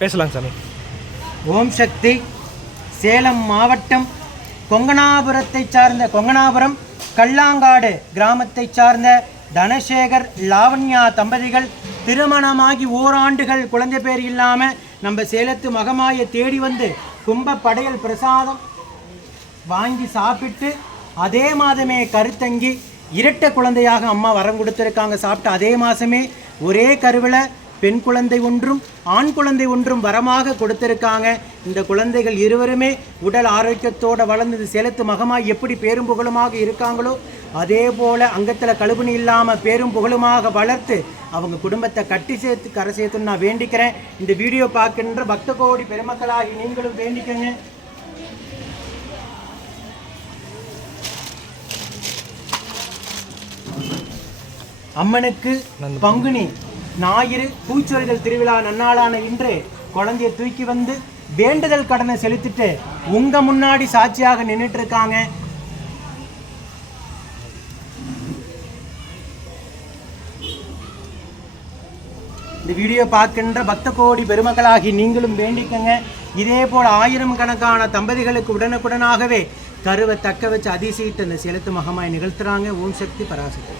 பேசலாங்க சாமி. ஓம் சக்தி சேலம் மாவட்டம் கொங்கனாபுரத்தை சார்ந்த கொங்கனாபுரம் கல்லாங்காடு கிராமத்தை சார்ந்த தனசேகர் லாவண்யா தம்பதிகள் திருமணமாகி ஓராண்டுகள் குழந்தை பேர் இல்லாமல் நம்ம சேலத்து மகமாயை தேடி வந்து கும்ப படையல் பிரசாதம் வாங்கி சாப்பிட்டு அதே மாதமே கருத்தங்கி இரட்டை குழந்தையாக அம்மா வரம் கொடுத்துருக்காங்க. சாப்பிட்டு அதே மாதமே ஒரே கருவில் பெண் குழந்தை ஒன்றும் ஆண் குழந்தை ஒன்றும் வரமாக கொடுத்துருக்காங்க. இந்த குழந்தைகள் இருவருமே உடல் ஆரோக்கியத்தோட வளர்ந்தது. செலுத்து மகமாய் எப்படி பேரும் புகழுமாக இருக்காங்களோ அதே போல் அங்கத்தில் கழுவுணி இல்லாமல் பேரும் புகழுமாக வளர்த்து அவங்க குடும்பத்தை கட்டி சேர்த்து கரை சேர்த்துன்னு நான் வேண்டிக்கிறேன். இந்த வீடியோ பார்க்கின்ற பக்த கோடி பெருமக்களாகி நீங்களும் வேண்டிக்கங்க. அம்மனுக்கு பங்குனி. ஞாயிறு பூச்சொரிதல் திருவிழா நன்னாளான இன்று குழந்தைய தூக்கி வந்து வேண்டுதல் கடனை செலுத்திட்டு உங்க முன்னாடி சாட்சியாக நின்றுட்டு இருக்காங்க இந்த வீடியோ பார்க்கின்ற பக்த கோடி பெருமக்களாகி நீங்களும் வேண்டிக்கங்க. இதே போல் ஆயிரம் கணக்கான தம்பதிகளுக்கு உடனுக்குடனாகவே கருவை தக்க வச்சு அதிசயித்து அந்த செலுத்து மகமாய் நிகழ்த்துறாங்க. ஓம் சக்தி பராசக்தி.